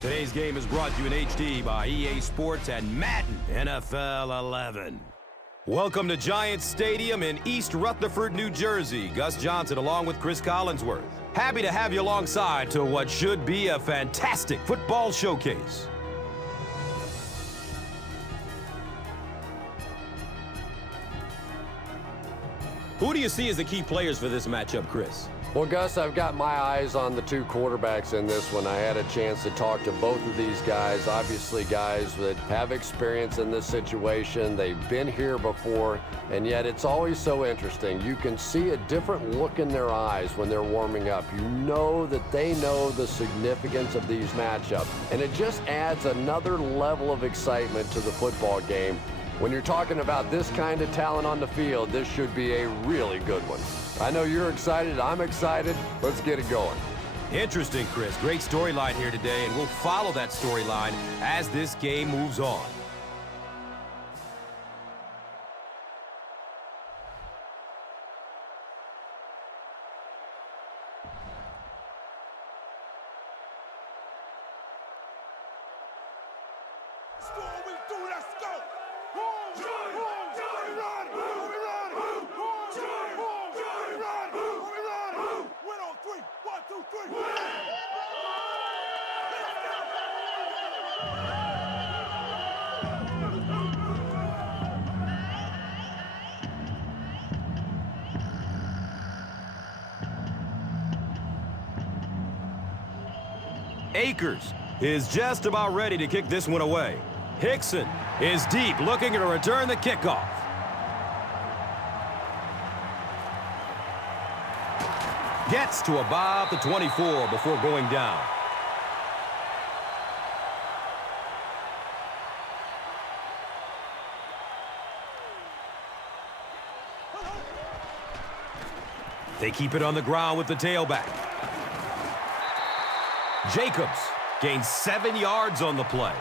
Today's game is brought to you in HD by EA Sports and Madden NFL 11. Welcome to Giants Stadium in East Rutherford, New Jersey. Gus Johnson along with Chris Collinsworth. Happy to have you alongside to what should be a fantastic football showcase. Who do you see as the key players for this matchup, Chris? Well, Gus, I've got my eyes on the two quarterbacks in this one. I had a chance to talk to both of these guys, obviously guys that have experience in this situation. They've been here before, and yet it's always so interesting. You can see a different look in their eyes when they're warming up. You know that they know the significance of these matchups, and it just adds another level of excitement to the football game. When you're talking about this kind of talent on the field, this should be a really good one. I know you're excited. I'm excited. Let's get it going. Interesting, Chris. Great storyline here today, and we'll follow that storyline as this game moves on. Akers is just about ready to kick this one away. Hickson is deep, looking to return the kickoff. Gets to about the 24 before going down. They keep it on the ground with the tailback. Jacobs gains 7 yards on the play.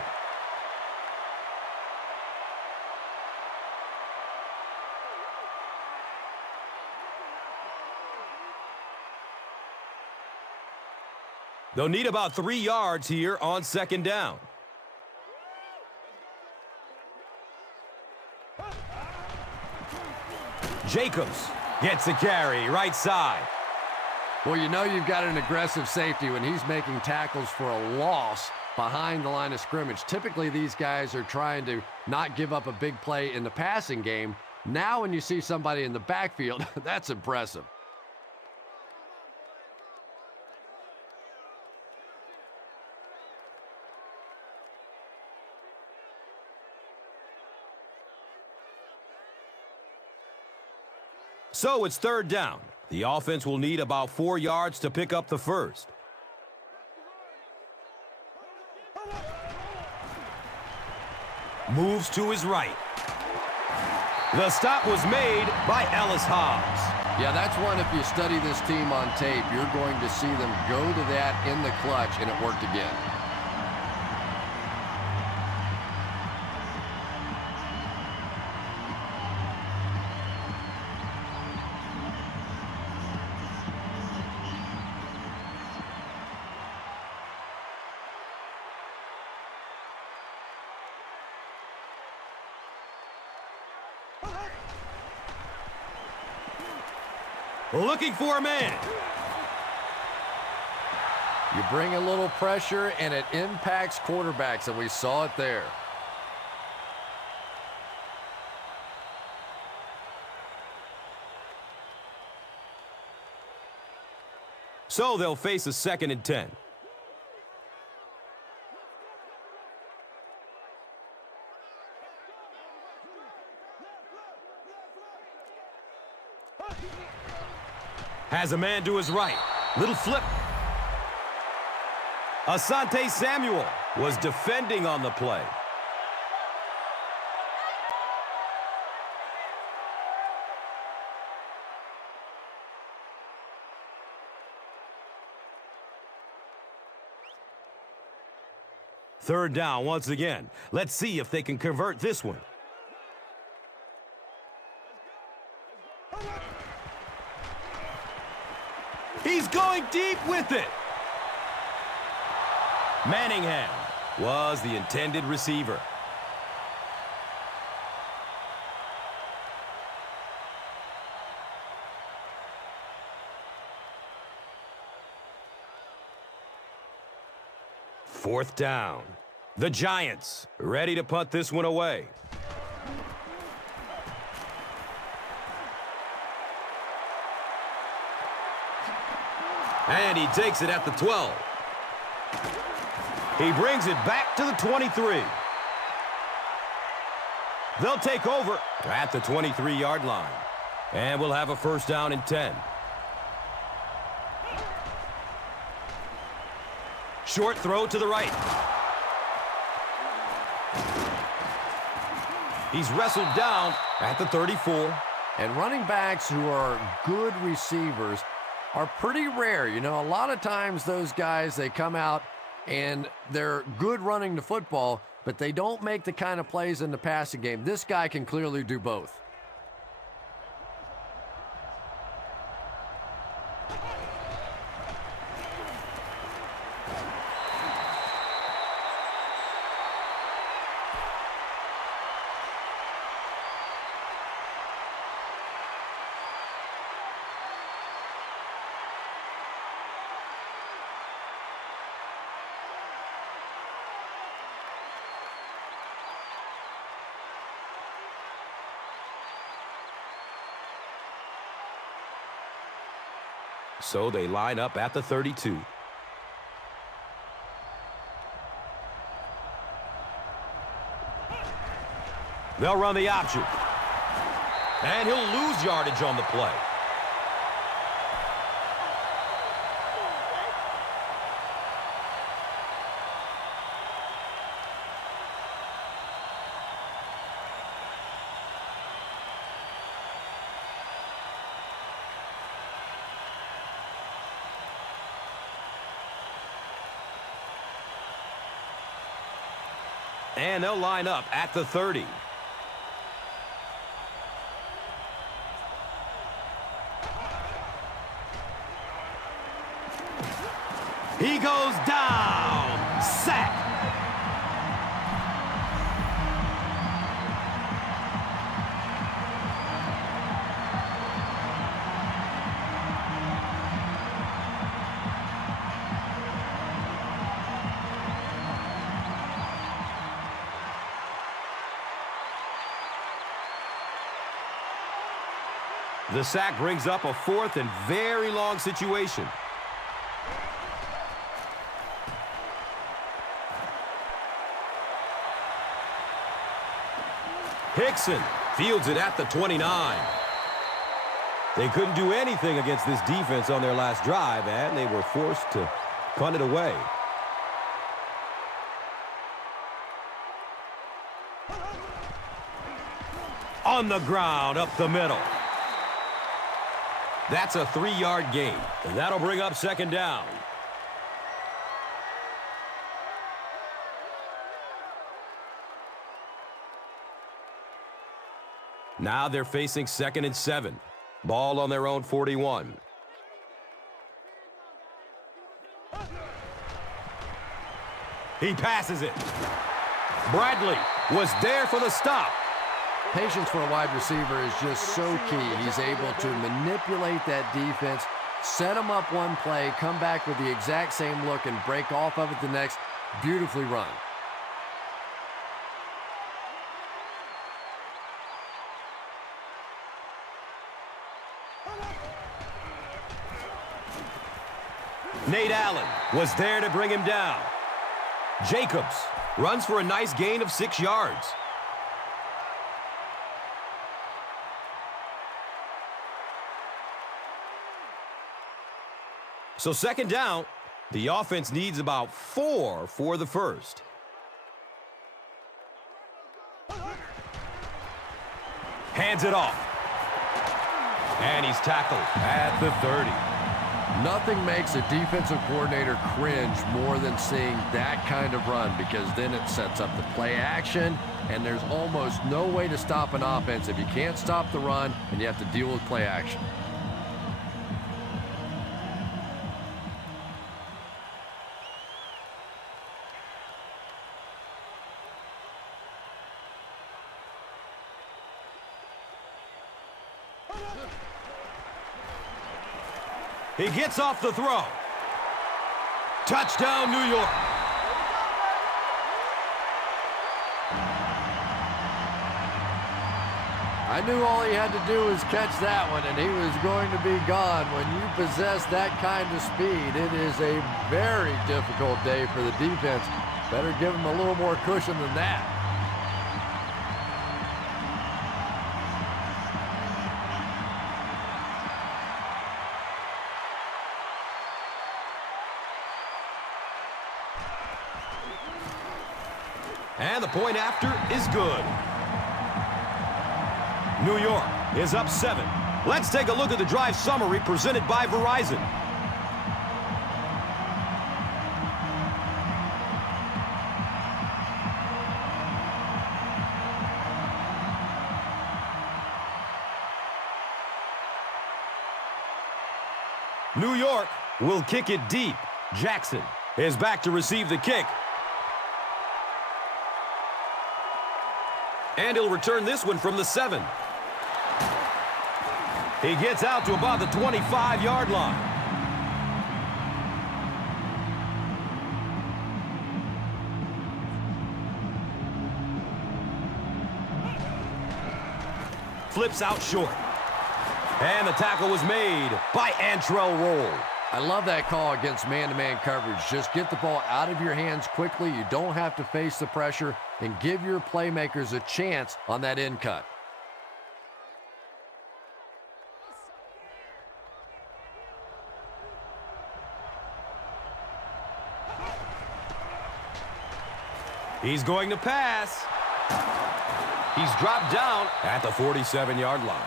They'll need about 3 yards here on second down. Jacobs gets a carry right side. Well, you know you've got an aggressive safety when he's making tackles for a loss behind the line of scrimmage. Typically, these guys are trying to not give up a big play in the passing game. Now, when you see somebody in the backfield, that's impressive. So it's third down. The offense will need about 4 yards to pick up the first. Moves to his right. The stop was made by Ellis Hobbs. Yeah, that's one, if you study this team on tape, you're going to see them go to that in the clutch, and it worked again. Looking for a man. You bring a little pressure, and it impacts quarterbacks, and we saw it there. So they'll face a 2nd and 10. Has a man to his right. Little flip. Asante Samuel was defending on the play. Third down once again. Let's see if they can convert this one. He's going deep with it. Manningham was the intended receiver. Fourth down. The Giants ready to punt this one away. And he takes it at the 12. He brings it back to the 23. They'll take over at the 23-yard line. And we'll have a first down and 10. Short throw to the right. He's wrestled down at the 34. And running backs who are good receivers are pretty rare. You know, a lot of times those guys, they come out and they're good running the football, but they don't make the kind of plays in the passing game. This guy can clearly do both. So they line up at the 32. They'll run the option. And he'll lose yardage on the play. And they'll line up at the 30. He goes down. Sack. The sack brings up a fourth and very long situation. Hickson fields it at the 29. They couldn't do anything against this defense on their last drive, and they were forced to punt it away. On the ground, up the middle. That's a 3-yard gain, and that'll bring up second down. Now they're facing 2nd and 7. Ball on their own 41. He passes it. Bradley was there for the stop. Patience for a wide receiver is just so key. He's able to manipulate that defense, set them up one play, come back with the exact same look, and break off of it the next. Beautifully run. Nate Allen was there to bring him down. Jacobs runs for a nice gain of 6 yards. So second down, the offense needs about 4 for the first. Hands it off. And he's tackled at the 30. Nothing makes a defensive coordinator cringe more than seeing that kind of run, because then it sets up the play action, and there's almost no way to stop an offense if you can't stop the run and you have to deal with play action. He gets off the throw. Touchdown, New York. I knew all he had to do was catch that one, and he was going to be gone. When you possess that kind of speed, it is a very difficult day for the defense. Better give him a little more cushion than that. And the point after is good. New York is up 7. Let's take a look at the drive summary presented by Verizon. New York will kick it deep. Jackson is back to receive the kick. And he'll return this one from the 7. He gets out to about the 25-yard line. Flips out short. And the tackle was made by Antrell Roll. I love that call against man-to-man coverage. Just get the ball out of your hands quickly. You don't have to face the pressure, and give your playmakers a chance on that end cut. He's going to pass. He's dropped down at the 47-yard line.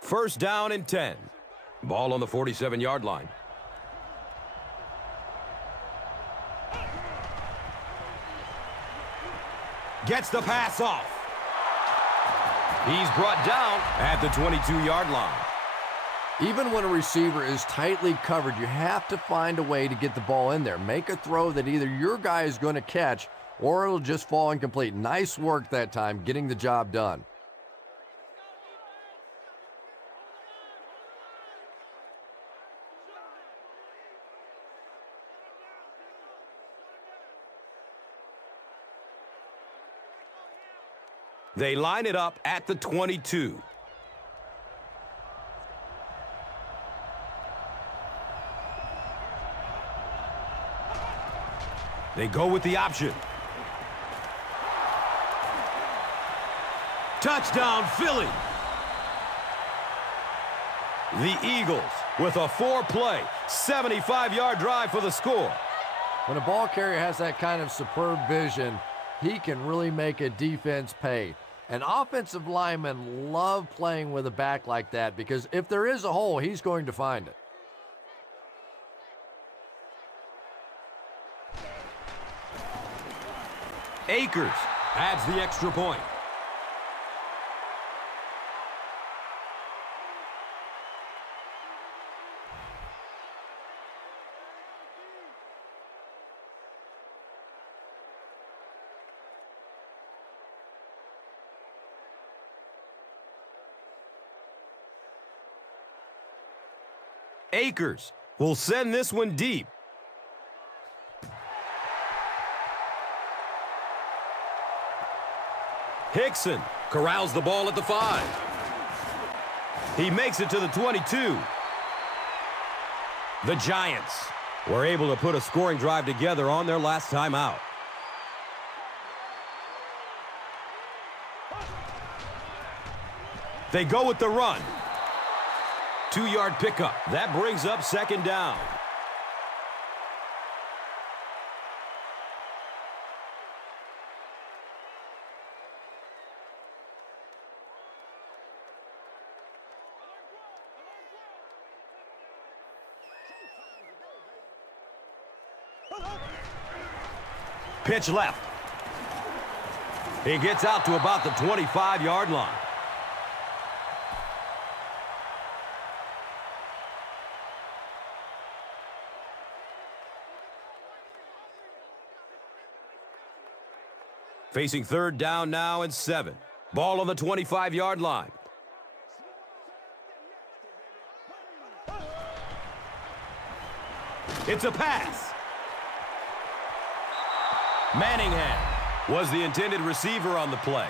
First down and 10. Ball on the 47-yard line. Gets the pass off. He's brought down at the 22-yard line. Even when a receiver is tightly covered, you have to find a way to get the ball in there. Make a throw that either your guy is going to catch or it'll just fall incomplete. Nice work that time getting the job done. They line it up at the 22. They go with the option. Touchdown, Philly. The Eagles with a 4-play, 75-yard drive for the score. When a ball carrier has that kind of superb vision, he can really make a defense pay. And offensive linemen love playing with a back like that because if there is a hole, he's going to find it. Akers adds the extra point. Akers will send this one deep. Hickson corrals the ball at the 5. He makes it to the 22. The Giants were able to put a scoring drive together on their last time out. They go with the run. 2-yard pickup. That brings up second down. Pitch left. He gets out to about the 25-yard line. Facing third down now and 7. Ball on the 25-yard line. It's a pass. Manningham was the intended receiver on the play.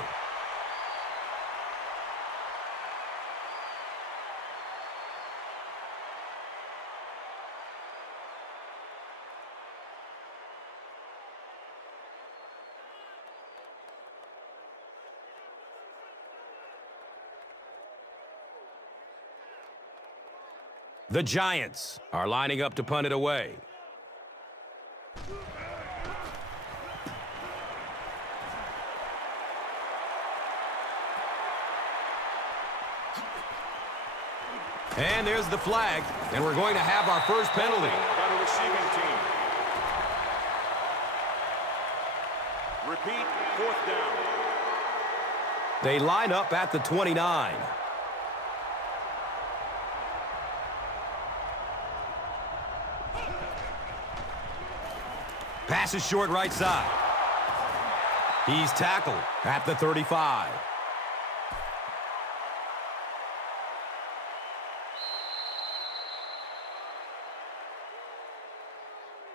The Giants are lining up to punt it away. And there's the flag, and we're going to have our first penalty. By the receiving team. Repeat, 4th down. They line up at the 29. Pass is short right side. He's tackled at the 35.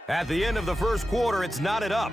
At the end of the first quarter, it's knotted up.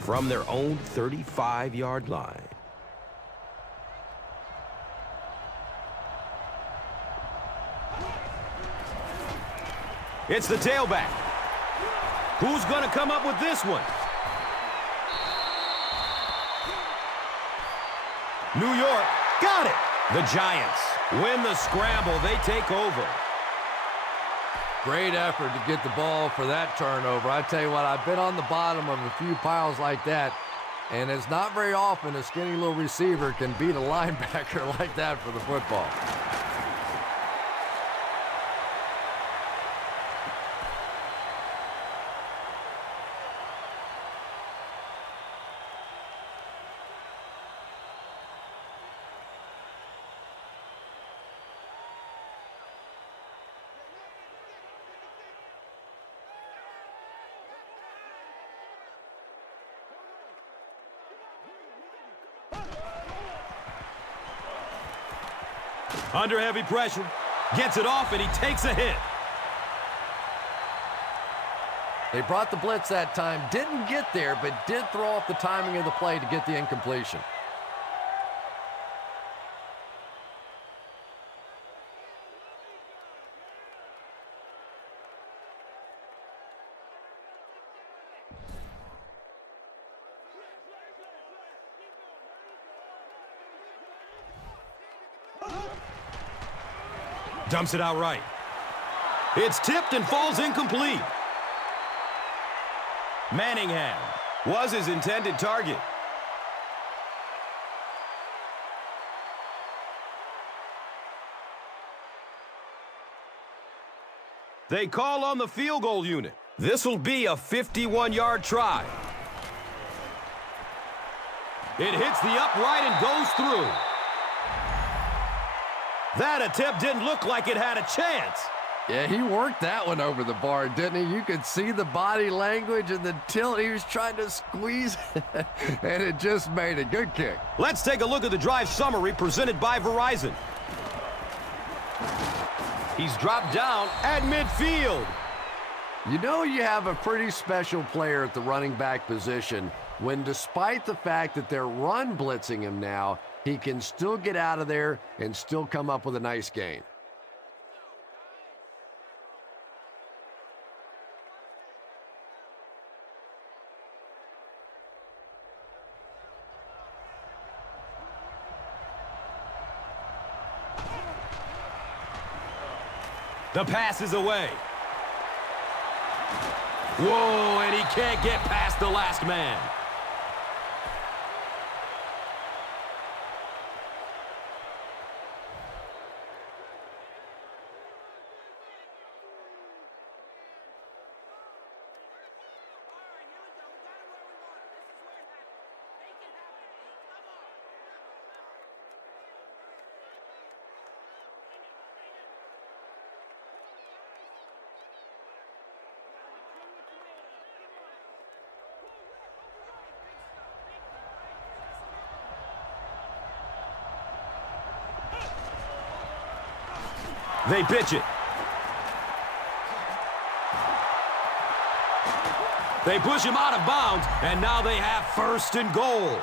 From their own 35-yard line. It's the tailback. Who's going to come up with this one? New York got it. The Giants win the scramble. They take over. Great effort to get the ball for that turnover. I tell you what, I've been on the bottom of a few piles like that, and it's not very often a skinny little receiver can beat a linebacker like that for the football. Under heavy pressure, gets it off, and he takes a hit. They brought the blitz that time, didn't get there, but did throw off the timing of the play to get the incompletion. Dumps it out right. It's tipped and falls incomplete. Manningham was his intended target. They call on the field goal unit. This will be a 51-yard try. It hits the upright and goes through. That attempt didn't look like it had a chance. Yeah, he worked that one over the bar, didn't he? You could see the body language and the tilt. He was trying to squeeze, and it just made a good kick. Let's take a look at the drive summary presented by Verizon. He's dropped down at midfield. You know you have a pretty special player at the running back position when, despite the fact that they're run blitzing him now, he can still get out of there and still come up with a nice gain. The pass is away. Whoa, and he can't get past the last man. They pitch it. They push him out of bounds, and now they have first and goal.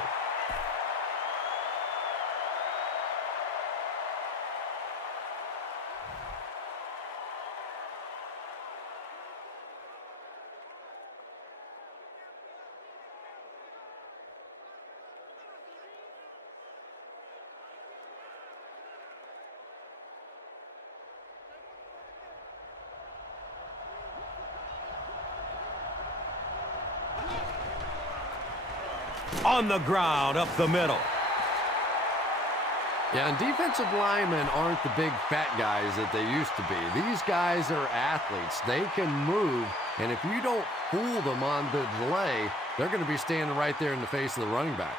On the ground, up the middle. Yeah, and defensive linemen aren't the big fat guys that they used to be. These guys are athletes. They can move, and if you don't fool them on the delay, they're going to be standing right there in the face of the running back.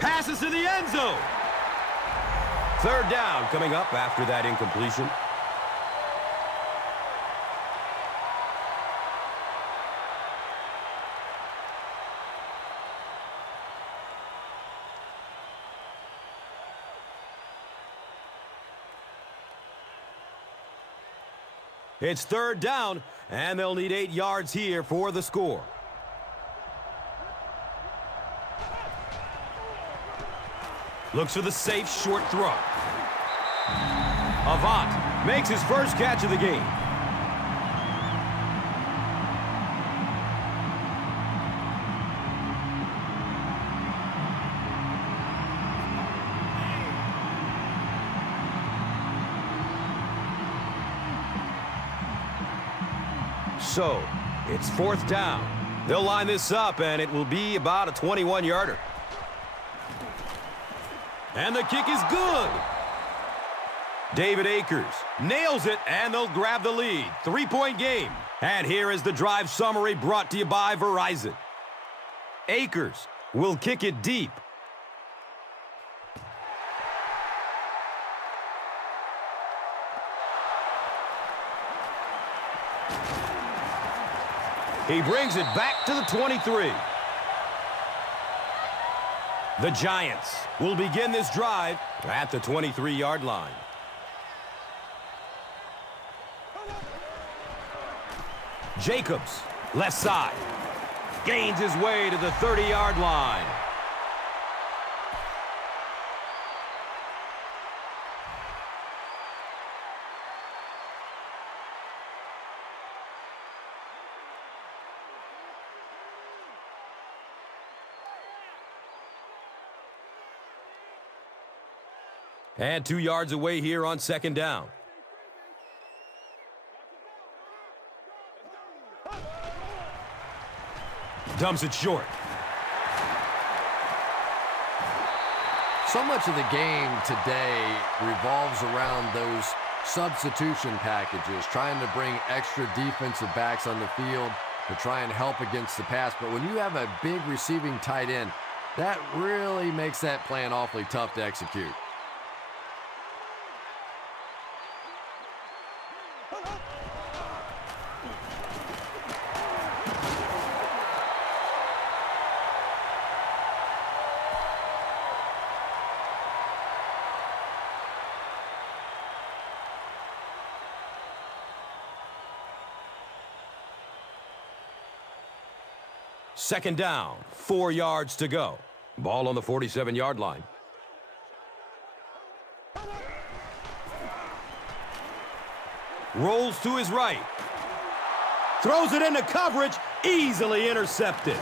Passes to the end zone. Third down coming up after that incompletion. It's third down, and they'll need 8 yards here for the score. Looks for the safe short throw. Avant makes his first catch of the game. So, it's fourth down. They'll line this up, and it will be about a 21-yarder. And the kick is good. David Akers nails it, and they'll grab the lead. 3-point game. And here is the drive summary brought to you by Verizon. Akers will kick it deep. He brings it back to the 23. The Giants will begin this drive at the 23-yard line. Jacobs, left side, gains his way to the 30-yard line. And 2 yards away here on second down. Dumps it short. So much of the game today revolves around those substitution packages, trying to bring extra defensive backs on the field to try and help against the pass. But when you have a big receiving tight end, that really makes that plan awfully tough to execute. Second down, 4 yards to go. Ball on the 47-yard line. Rolls to his right. Throws it into coverage, easily intercepted.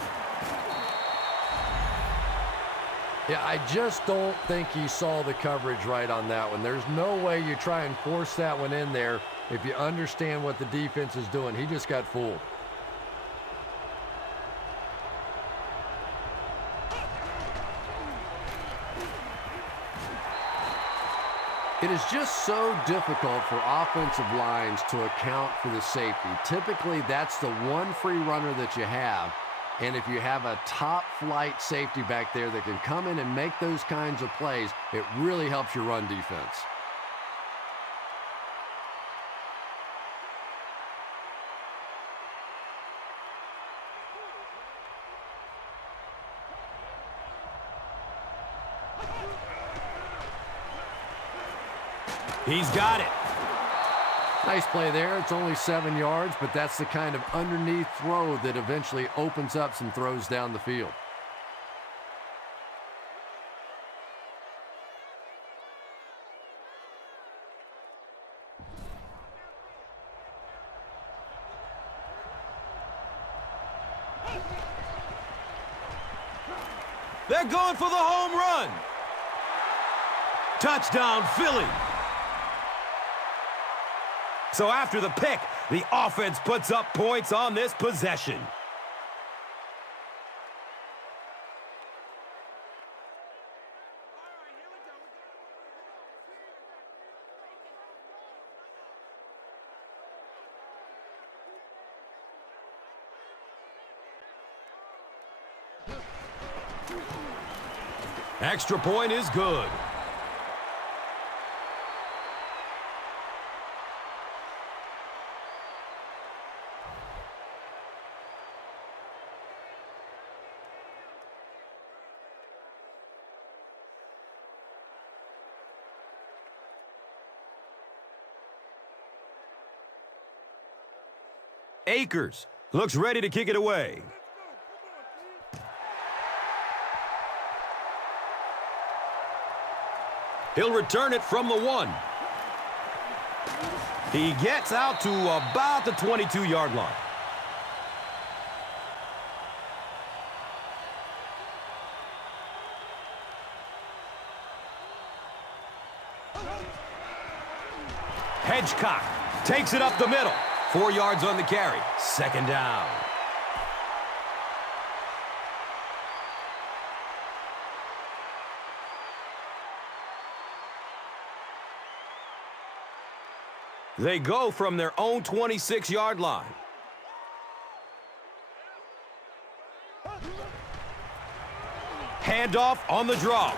Yeah, I just don't think he saw the coverage right on that one. There's no way you try and force that one in there if you understand what the defense is doing. He just got fooled. It is just so difficult for offensive lines to account for the safety. Typically, that's the one free runner that you have. And if you have a top-flight safety back there that can come in and make those kinds of plays, it really helps your run defense. He's got it. Nice play there. It's only 7 yards, but that's the kind of underneath throw that eventually opens up some throws down the field. They're going for the home run. Touchdown, Philly. So after the pick, the offense puts up points on this possession. Extra point is good. Akers looks ready to kick it away. He'll return it from the 1. He gets out to about the 22-yard line. Hedgecock takes it up the middle. 4 yards on the carry. Second down. They go from their own 26-yard line. Handoff on the draw.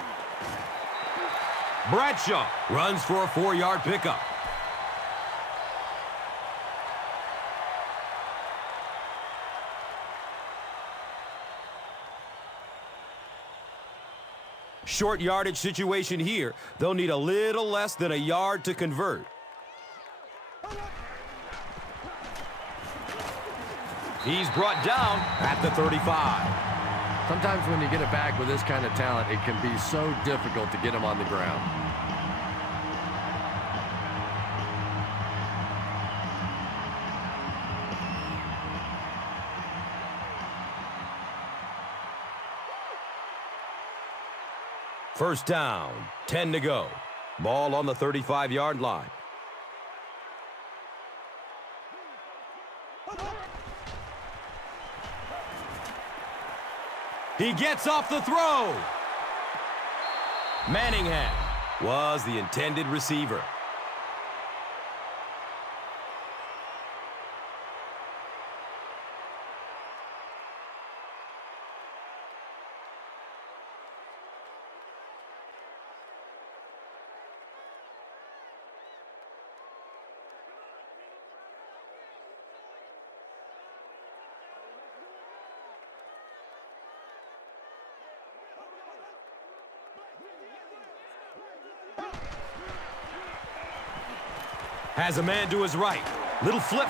Bradshaw runs for a 4-yard pickup. Short yardage situation here. They'll need a little less than a yard to convert. He's brought down at the 35. Sometimes when you get it back with this kind of talent, it can be so difficult to get him on the ground. First down, 10 to go. Ball on the 35-yard line. He gets off the throw. Manningham was the intended receiver. Has a man to his right. Little flip.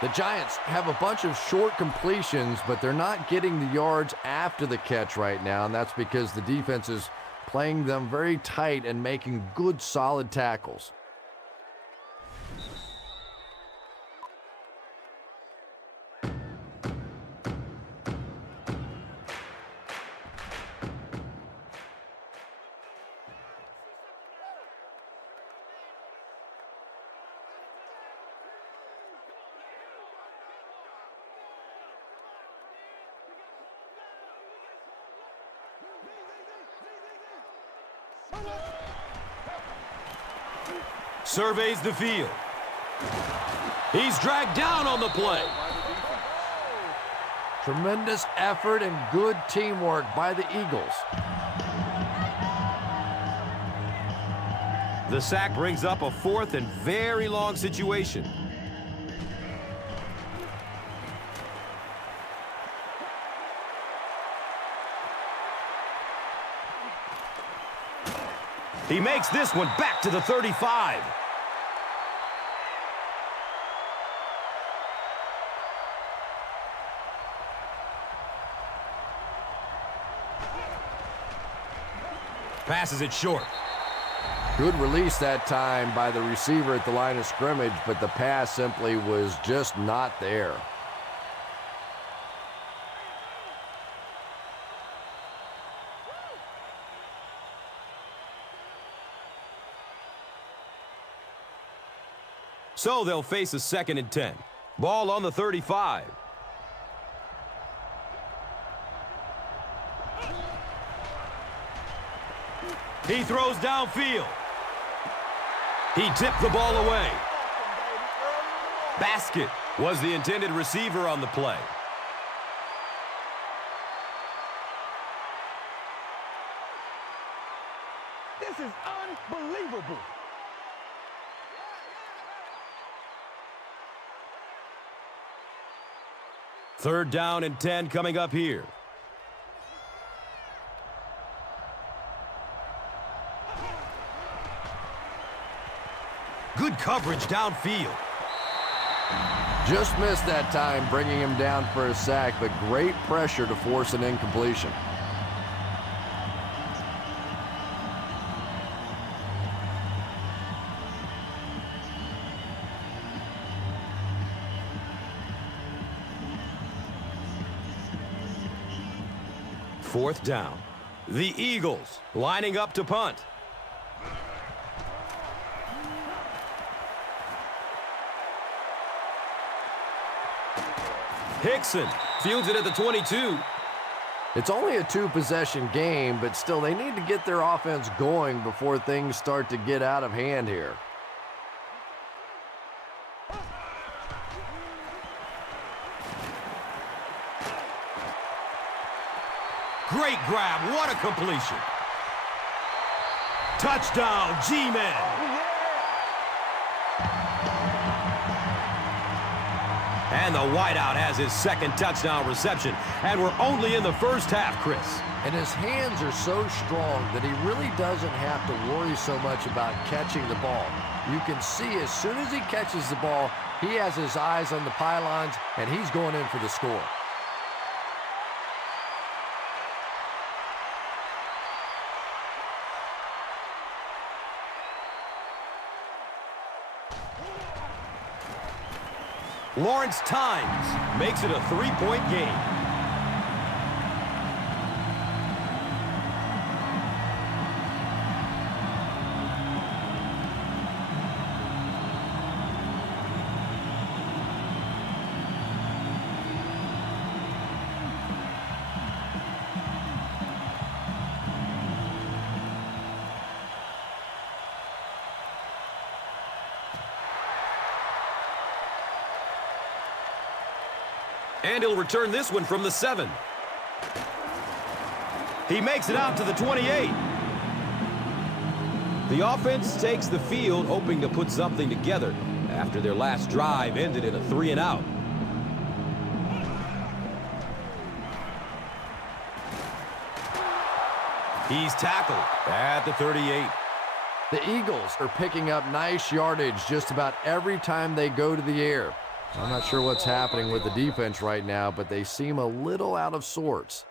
The Giants have a bunch of short completions, but they're not getting the yards after the catch right now, and that's because the defense is playing them very tight and making good, solid tackles. Surveys the field. He's dragged down on the play. Tremendous effort and good teamwork by the Eagles. The sack brings up a fourth and very long situation. He makes this one back to the 35. Passes it short. Good release that time by the receiver at the line of scrimmage, but the pass simply was just not there. So they'll face a 2nd and 10. Ball on the 35. He throws downfield. He tipped the ball away. Basket was the intended receiver on the play. This is unbelievable. Third down and 10 coming up here. Good coverage downfield. Just missed that time, bringing him down for a sack, but great pressure to force an incompletion. Fourth down. The Eagles lining up to punt. Hickson fields it at the 22. It's only a two-possession game, but still they need to get their offense going before things start to get out of hand here. Great grab. What a completion. Touchdown, G-Men. And the wideout has his 2nd touchdown reception. And we're only in the first half, Chris. And his hands are so strong that he really doesn't have to worry so much about catching the ball. You can see as soon as he catches the ball, he has his eyes on the pylons, and he's going in for the score. Lawrence Tynes makes it a 3-point game. And he'll return this one from the 7. He makes it out to the 28. The offense takes the field, hoping to put something together after their last drive ended in a 3-and-out. He's tackled at the 38. The Eagles are picking up nice yardage just about every time they go to the air. I'm not sure what's happening with the defense right now, but they seem a little out of sorts.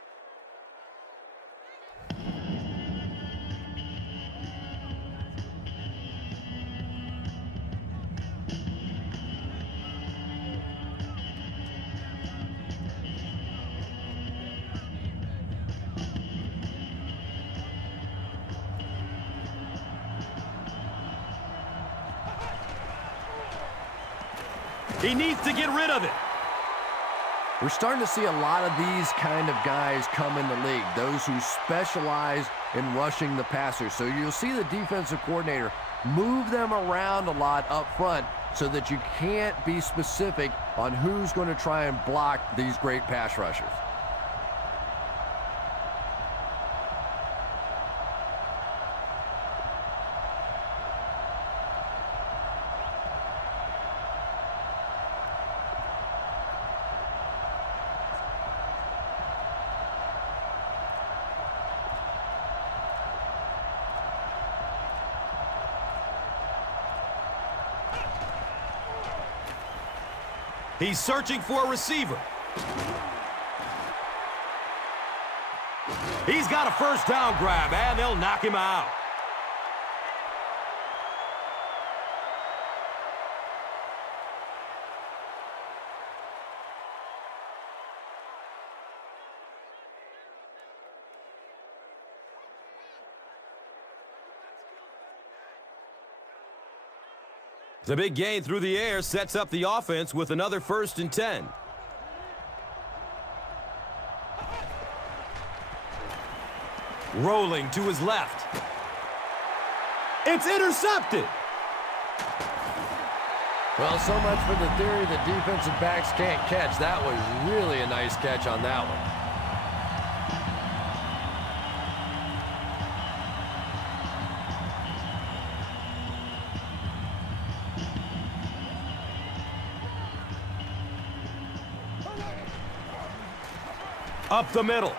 He needs to get rid of it. We're starting to see a lot of these kind of guys come in the league, those who specialize in rushing the passer. So you'll see the defensive coordinator move them around a lot up front so that you can't be specific on who's going to try and block these great pass rushers. He's searching for a receiver. He's got a first down grab, and they'll knock him out. The big gain through the air sets up the offense with another 1st and 10. Rolling to his left. It's intercepted. Well, so much for the theory that defensive backs can't catch. That was really a nice catch on that one. Up the middle.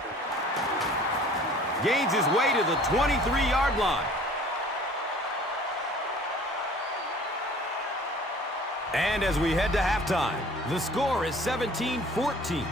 Gains his way to the 23-yard line. And as we head to halftime, the score is 17-14.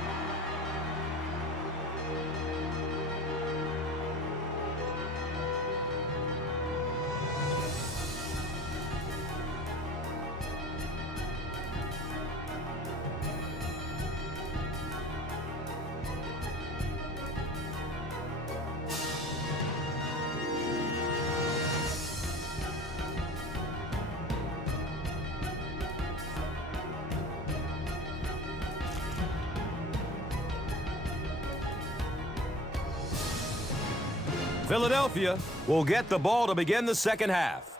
Philadelphia will get the ball to begin the second half.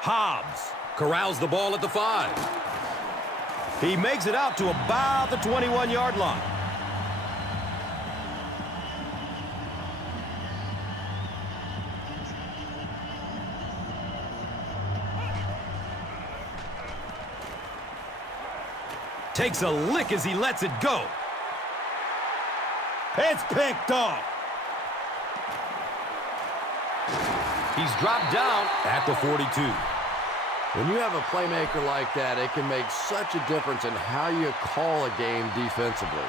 Hobbs corrals the ball at the 5. He makes it out to about the 21-yard line. Takes a lick as he lets it go. It's picked off. He's dropped down at the 42. When you have a playmaker like that, it can make such a difference in how you call a game defensively.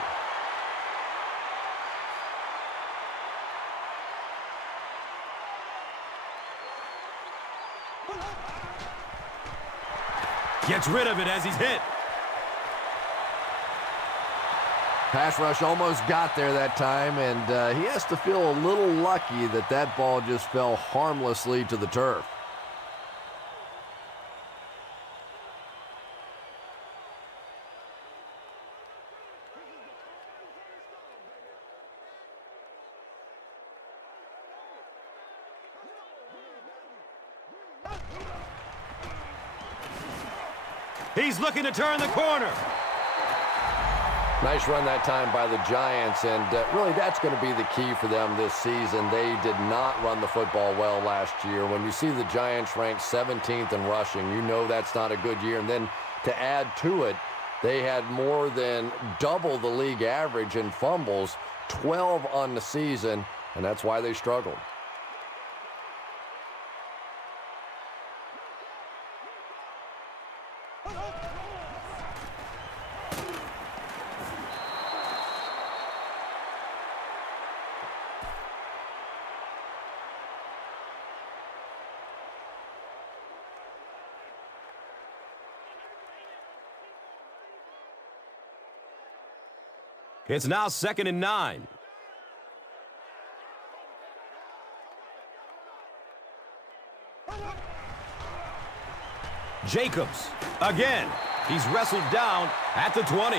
Gets rid of it as he's hit. Pass rush almost got there that time, and he has to feel a little lucky that that ball just fell harmlessly to the turf. He's looking to turn the corner. Nice run that time by the Giants, and really that's going to be the key for them this season. They did not run the football well last year. When you see the Giants ranked 17th in rushing, you know that's not a good year. And then to add to it, they had more than double the league average in fumbles, 12 on the season, and that's why they struggled. It's now 2nd and 9. Jacobs again. He's wrestled down at the 20.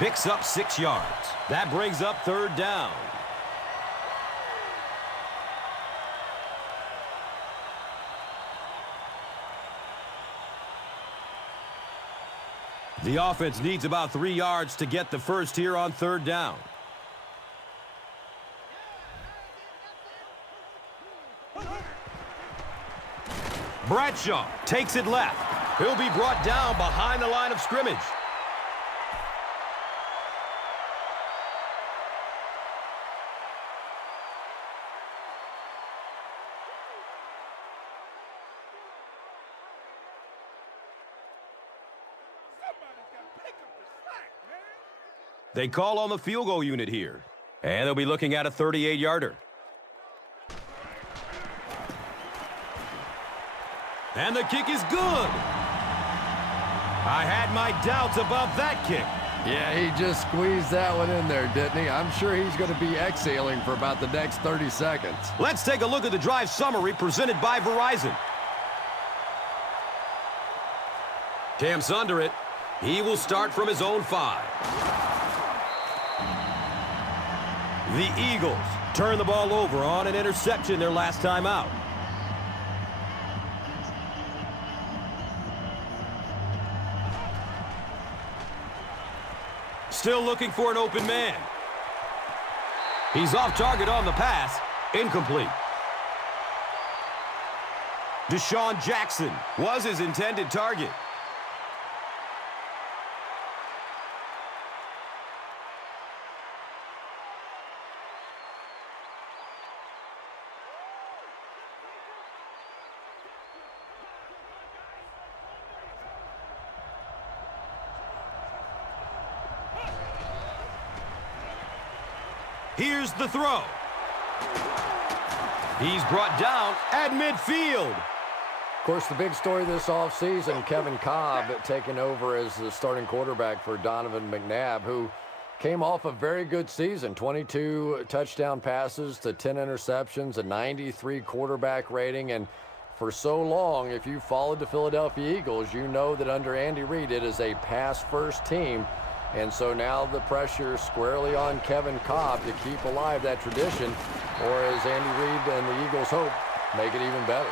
Picks up 6 yards. That brings up 3rd down. The offense needs about 3 yards to get the first here on 3rd down. Bradshaw takes it left. He'll be brought down behind the line of scrimmage. They call on the field goal unit here. And they'll be looking at a 38-yarder. And the kick is good. I had my doubts about that kick. Yeah, he just squeezed that one in there, didn't he? I'm sure he's going to be exhaling for about the next 30 seconds. Let's take a look at the drive summary presented by Verizon. Cam's under it. He will start from his own 5. The Eagles turn the ball over on an interception their last time out. Still looking for an open man. He's off target on the pass. Incomplete. Deshaun Jackson was his intended target. Here's the throw. He's brought down at midfield. Of course, the big story this offseason, Kevin Cobb taking over as the starting quarterback for Donovan McNabb, who came off a very good season. 22 touchdown passes to 10 interceptions, a 93 quarterback rating. And for so long, if you followed the Philadelphia Eagles, you know that under Andy Reid, it is a pass-first team. And so now the pressure squarely on Kevin Cobb to keep alive that tradition, or as Andy Reid and the Eagles hope, make it even better.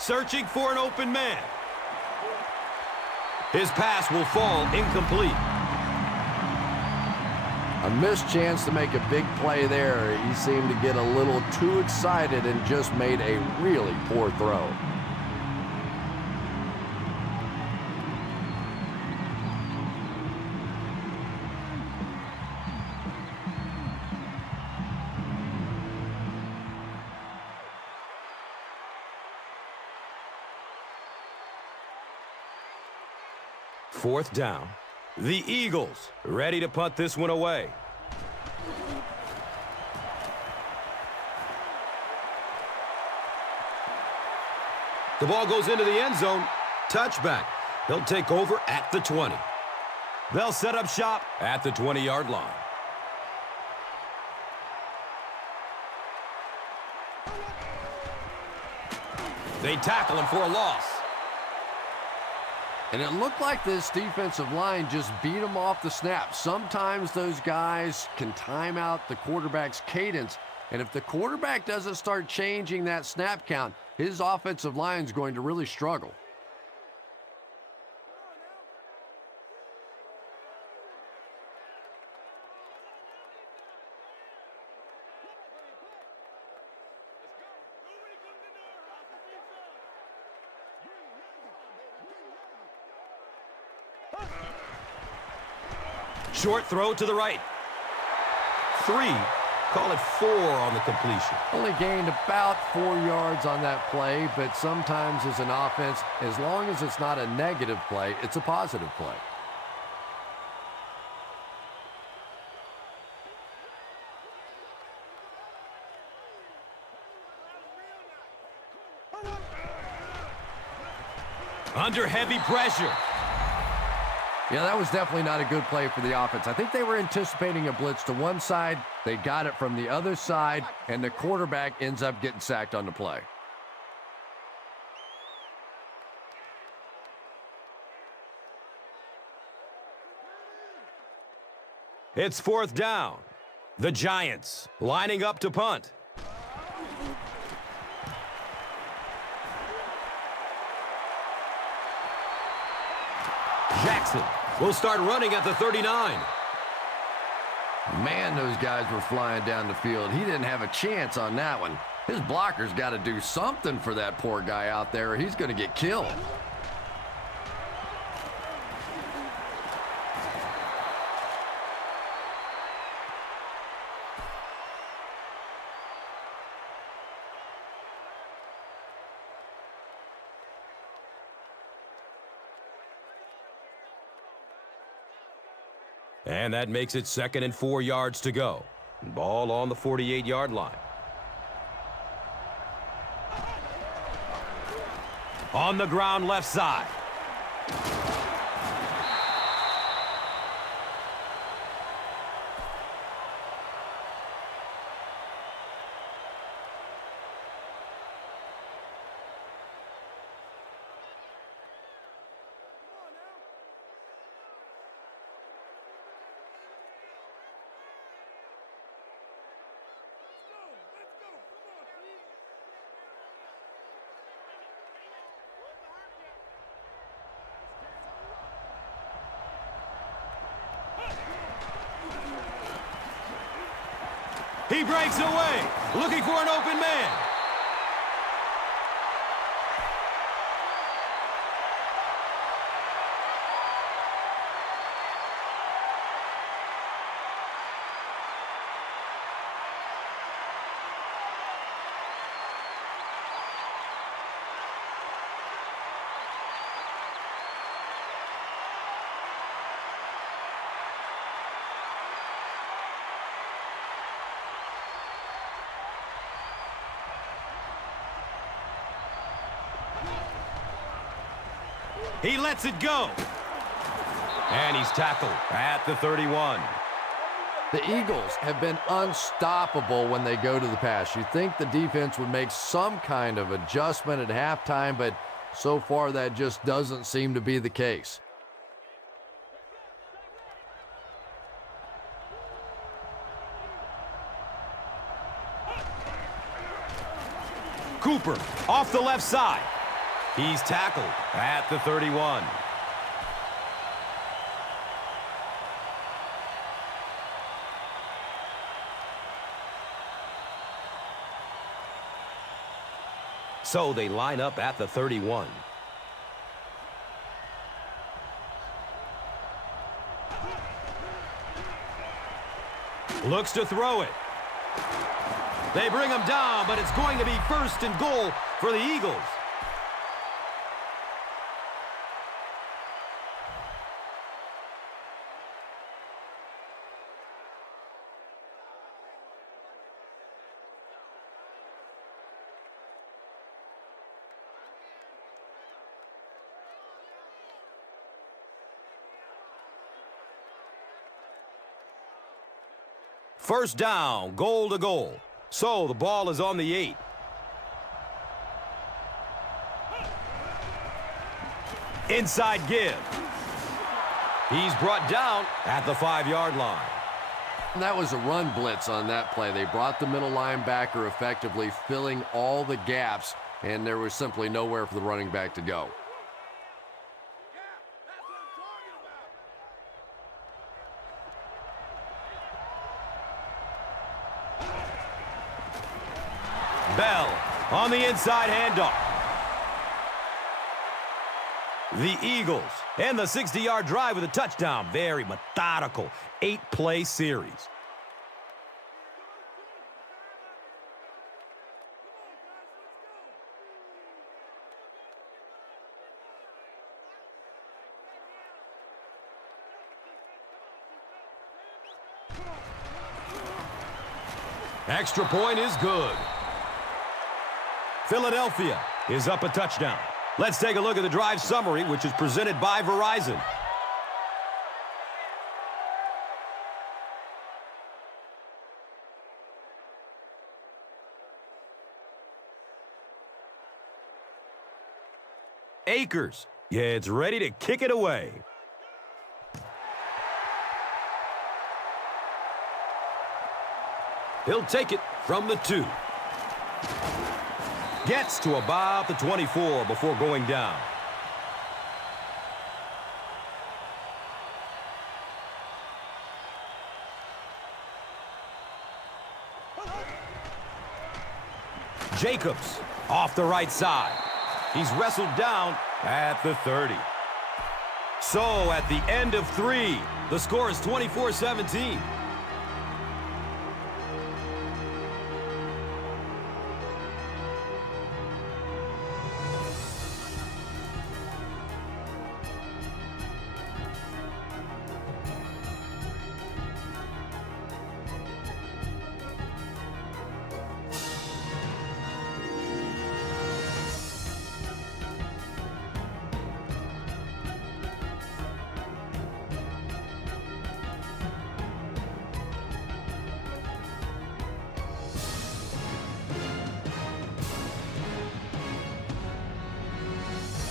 Searching for an open man. His pass will fall incomplete. A missed chance to make a big play there. He seemed to get a little too excited and just made a really poor throw. Fourth down. The Eagles ready to punt this one away. The ball goes into the end zone. Touchback. He'll take over at the 20. They'll set up shop at the 20-yard line. They tackle him for a loss. And it looked like this defensive line just beat him off the snap. Sometimes those guys can time out the quarterback's cadence. And if the quarterback doesn't start changing that snap count, his offensive line is going to really struggle. Short throw to the right. 3. Call it 4 on the completion. Only gained about 4 yards on that play, but sometimes as an offense, as long as it's not a negative play, it's a positive play. Under heavy pressure. Yeah, that was definitely not a good play for the offense. I think they were anticipating a blitz to one side. They got it from the other side, and the quarterback ends up getting sacked on the play. It's 4th down. The Giants lining up to punt. Jackson will start running at the 39. Man, those guys were flying down the field. He didn't have a chance on that one. His blocker's got to do something for that poor guy out there, or he's going to get killed. And that makes it 2nd and 4 yards to go. Ball on the 48-yard line. On the ground left side. He breaks away, looking for an open man. He lets it go. And he's tackled at the 31. The Eagles have been unstoppable when they go to the pass. You'd think the defense would make some kind of adjustment at halftime, but so far that just doesn't seem to be the case. Cooper off the left side. He's tackled at the 31. So they line up at the 31. Looks to throw it. They bring him down, but it's going to be 1st and goal for the Eagles. First down, goal to goal. So the ball is on the 8. Inside give. He's brought down at the 5-yard line. That was a run blitz on that play. They brought the middle linebacker effectively, filling all the gaps, and there was simply nowhere for the running back to go. Bell on the inside handoff. The Eagles And the 60-yard drive with a touchdown. Very methodical 8-play series. Extra point is good. Philadelphia is up a touchdown. Let's take a look at the drive summary, which is presented by Verizon. Akers. Yeah, it's ready to kick it away. He'll take it from the 2. Gets to about the 24 before going down. Jacobs off the right side. He's wrestled down at the 30. So at the end of 3, the score is 24-17.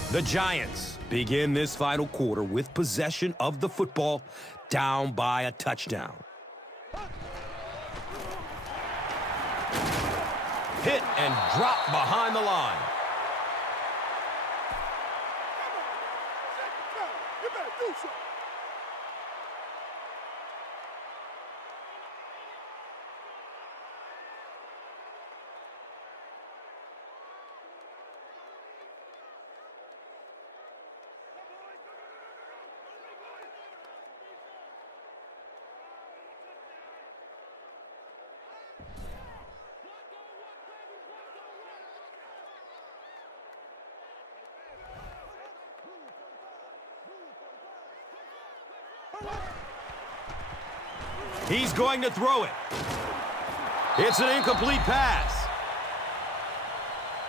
The Giants begin this final quarter with possession of the football, down by a touchdown. Hit and drop behind the line. You better do something. He's going to throw it. It's an incomplete pass.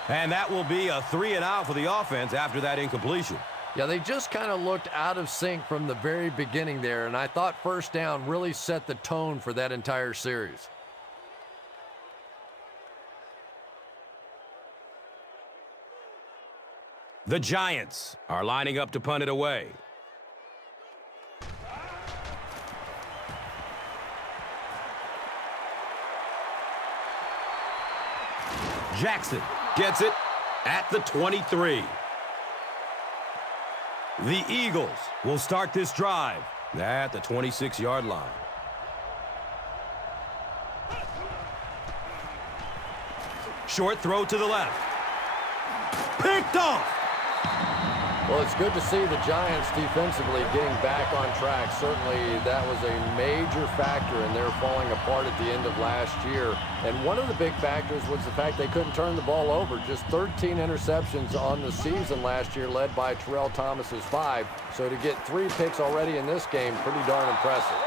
And that will be a 3-and-out for the offense after that incompletion. Yeah, they just kind of looked out of sync from the very beginning there, and I thought first down really set the tone for that entire series. The Giants are lining up to punt it away. Jackson gets it at the 23. The Eagles will start this drive at the 26-yard line. Short throw to the left. Picked off. Well, it's good to see the Giants defensively getting back on track. Certainly, that was a major factor in their falling apart at the end of last year. And one of the big factors was the fact they couldn't turn the ball over. Just 13 interceptions on the season last year, led by Terrell Thomas's 5. So to get 3 picks already in this game, pretty darn impressive.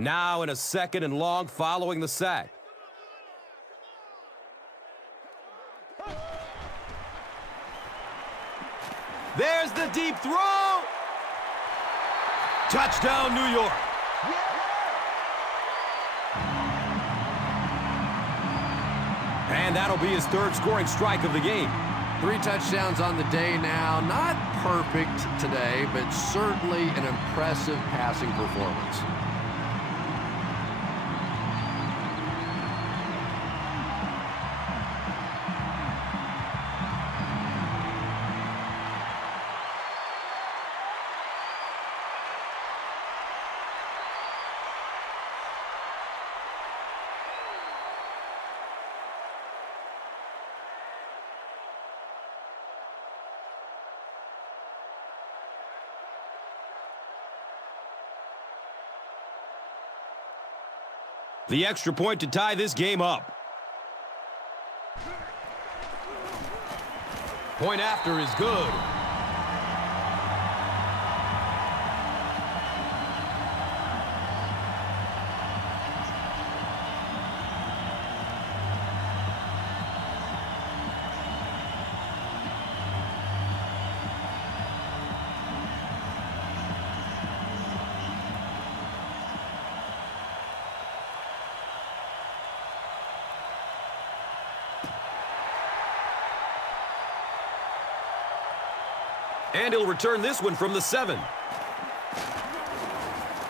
Now in a 2nd and long following the sack. There's the deep throw. Touchdown, New York. And that'll be his 3rd scoring strike of the game. 3 touchdowns on the day now. Not perfect today, but certainly an impressive passing performance. The extra point to tie this game up. Point after is good. And he'll return this one from the 7.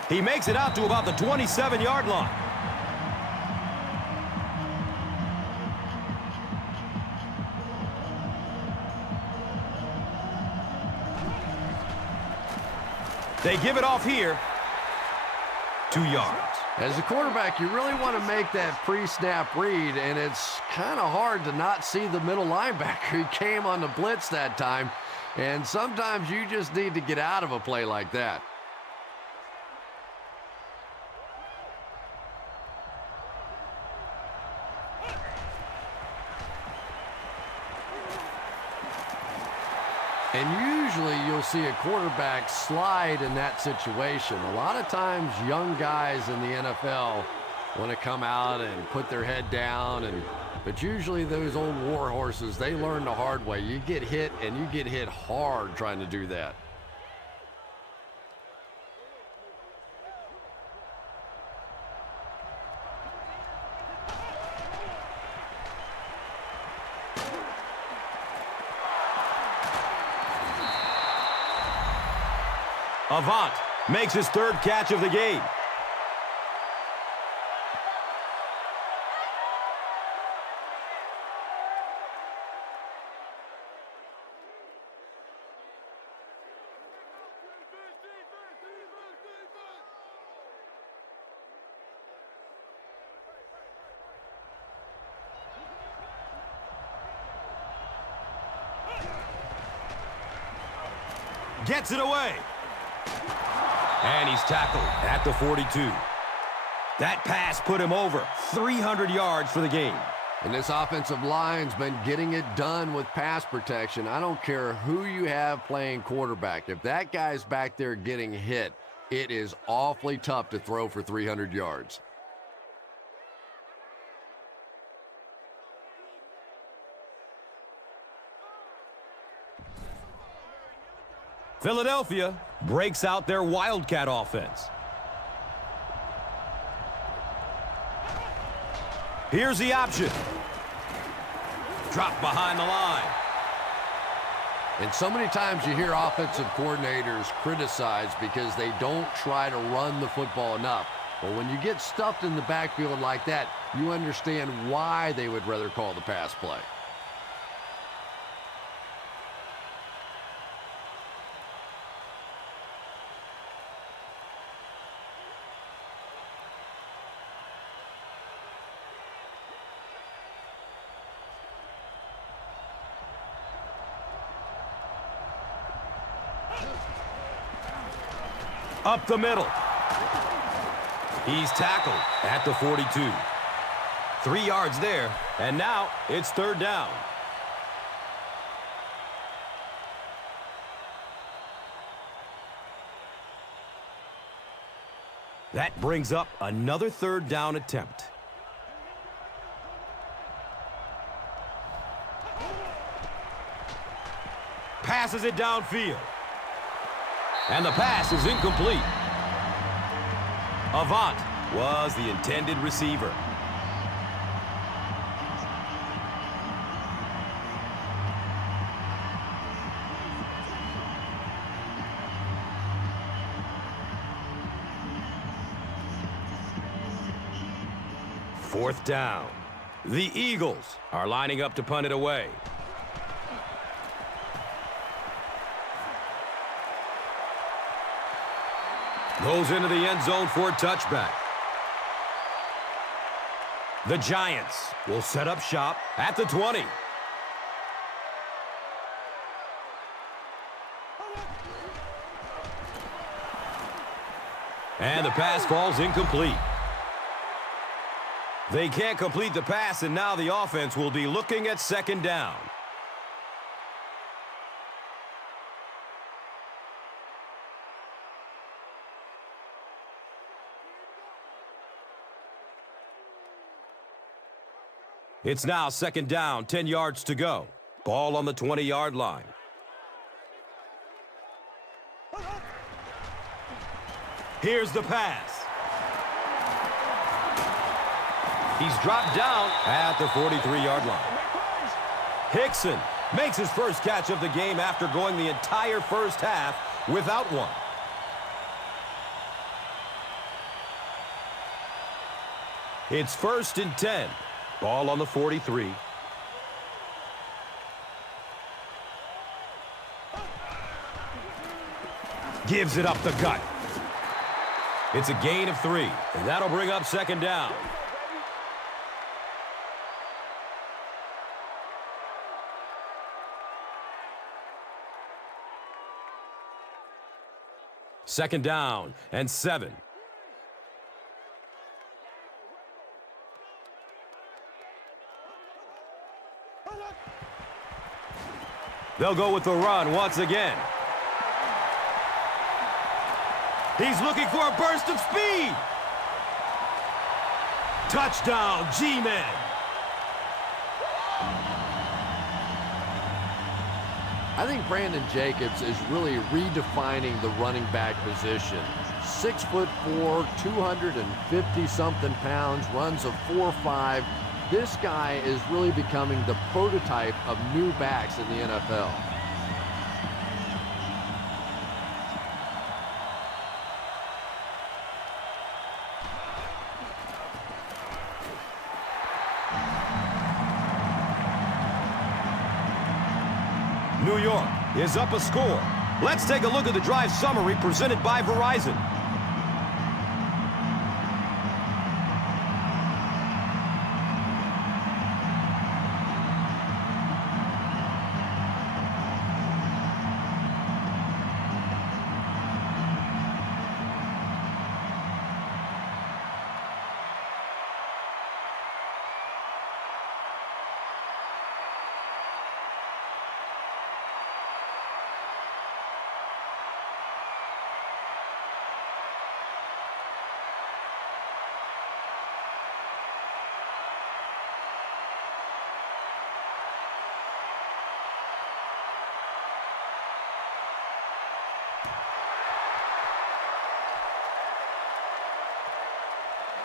He makes it out to about the 27-yard line. They give it off here. 2 yards. As a quarterback, you really want to make that pre-snap read, and it's kind of hard to not see the middle linebacker. He came on the blitz that time. And sometimes you just need to get out of a play like that. And usually you'll see a quarterback slide in that situation. A lot of times young guys in the NFL want to come out and put their head down, but usually those old war horses, they learn the hard way. You get hit, and you get hit hard trying to do that. Avant makes his 3rd catch of the game. Gets it away. And he's tackled at the 42. That pass put him over 300 yards for the game. And this offensive line's been getting it done with pass protection. I don't care who you have playing quarterback. If that guy's back there getting hit, it is awfully tough to throw for 300 yards. Philadelphia breaks out their Wildcat offense. Here's the option. Drop behind the line. And so many times you hear offensive coordinators criticized because they don't try to run the football enough. But when you get stuffed in the backfield like that, you understand why they would rather call the pass play. Up the middle. He's tackled at the 42. 3 yards there, and now it's 3rd down. That brings up another 3rd down attempt. Passes it downfield. And the pass is incomplete. Avant was the intended receiver. 4th down. The Eagles are lining up to punt it away. Goes into the end zone for a touchback. The Giants will set up shop at the 20. And the pass falls incomplete. They can't complete the pass, and now the offense will be looking at 2nd down. It's now 2nd down, 10 yards to go. Ball on the 20-yard line. Here's the pass. He's dropped down at the 43-yard line. Hickson makes his first catch of the game after going the entire first half without one. It's 1st and 10. Ball on the 43. Gives it up the gut. It's a gain of 3, and that'll bring up 2nd down. Second down and 7. They'll go with the run once again. He's looking for a burst of speed. Touchdown, G-Men. I think Brandon Jacobs is really redefining the running back position. 6'4", 250-something pounds, runs a 4.5. This guy is really becoming the prototype of new backs in the NFL. New York is up a score. Let's take a look at the drive summary presented by Verizon.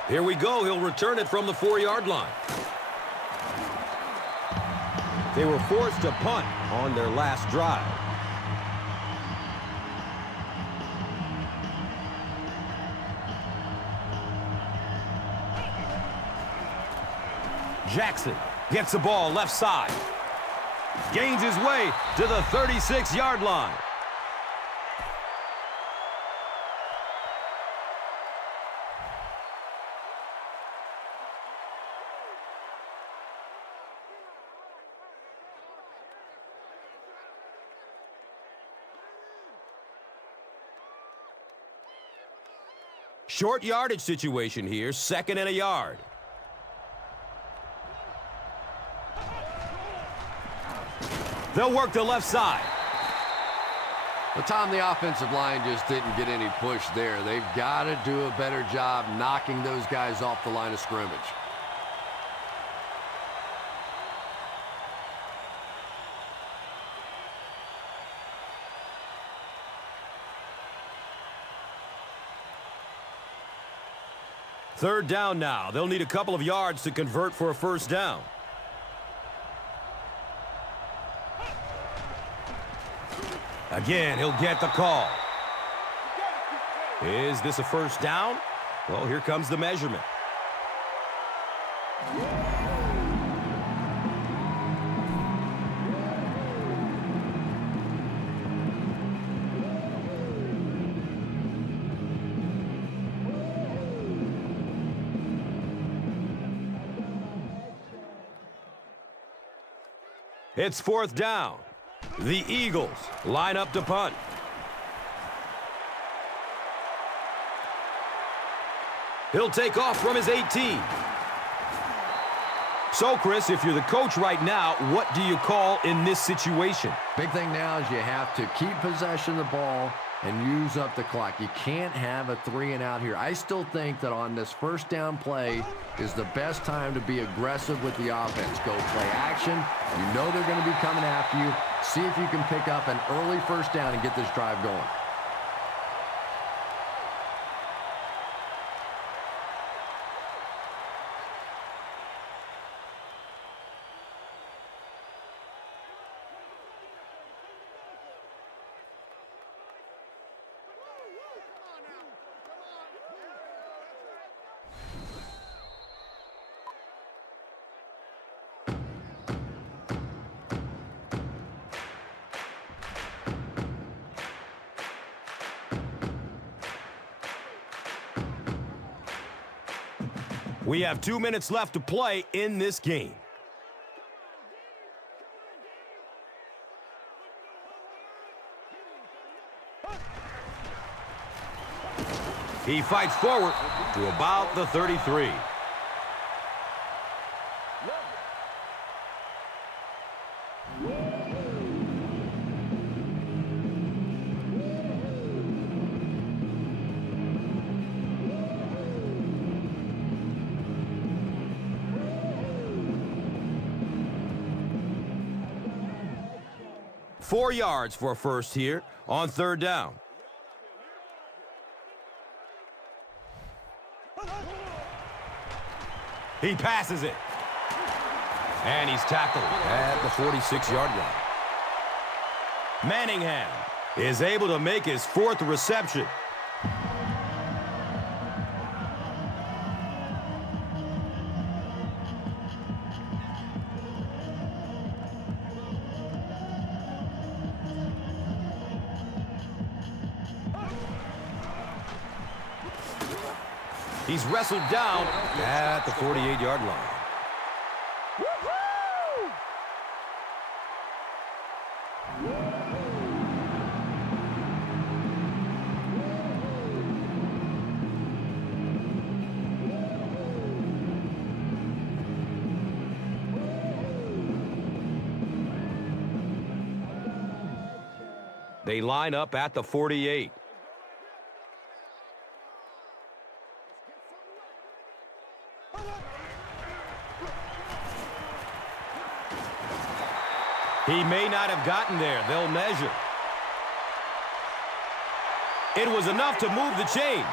Here we go. He'll return it from the 4-yard line. They were forced to punt on their last drive. Jackson gets the ball left side. Gains his way to the 36-yard line. Short yardage situation here, 2nd and a yard. They'll work the left side. Well, Tom, the offensive line just didn't get any push there. They've got to do a better job knocking those guys off the line of scrimmage. Third down now. They'll need a couple of yards to convert for a first down. Again, he'll get the call. Is this a first down? Well, here comes the measurement. It's 4th down. The Eagles line up to punt. He'll take off from his 18. So, Chris, if you're the coach right now, what do you call in this situation? Big thing now is you have to keep possession of the ball and use up the clock. You can't have a 3-and-out here. I still think that on this 1st down play is the best time to be aggressive with the offense. Go play action. You know they're going to be coming after you. See if you can pick up an early 1st down and get this drive going. We have 2 minutes left to play in this game. He fights forward to about the 33. Four yards for a first here on 3rd down. He passes it. And he's tackled at the 46-yard line. Manningham is able to make his 4th reception. He's wrestled down at the 48-yard line. They line up at the 48. He may not have gotten there. They'll measure. It was enough to move the chains.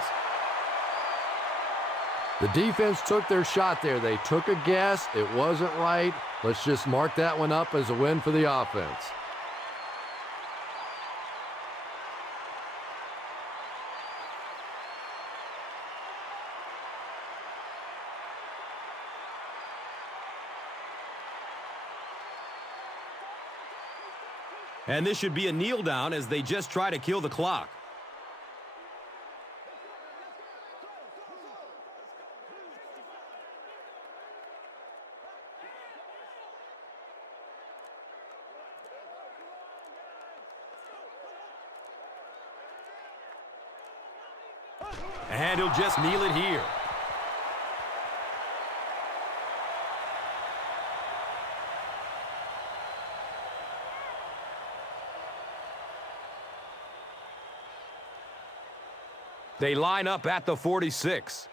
The defense took their shot there. They took a guess. It wasn't right. Let's just mark that one up as a win for the offense. And this should be a kneel down as they just try to kill the clock. And he'll just kneel it here. They line up at the 46.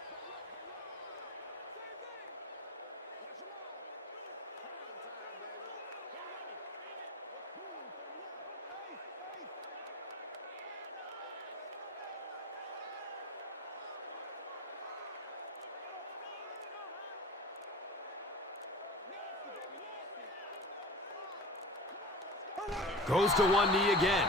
Goes to one knee again.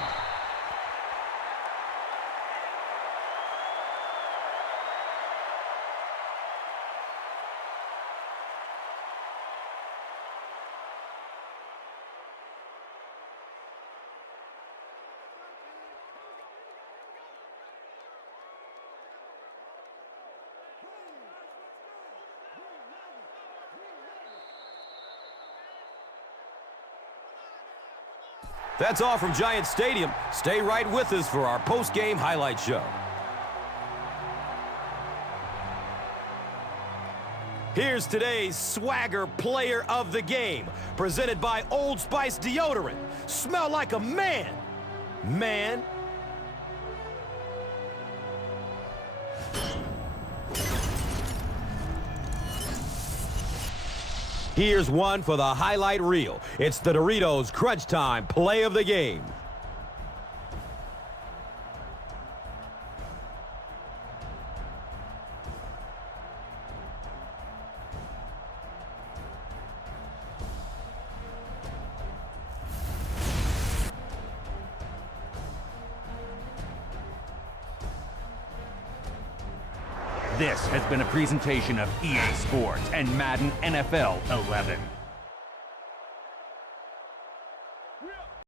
That's all from Giant Stadium. Stay right with us for our post-game highlight show. Here's today's Swagger Player of the Game, presented by Old Spice Deodorant. Smell like a man. Man. Here's one for the highlight reel. It's the Doritos Crunch Time Play of the Game. This has been a presentation of EA Sports and Madden NFL 11.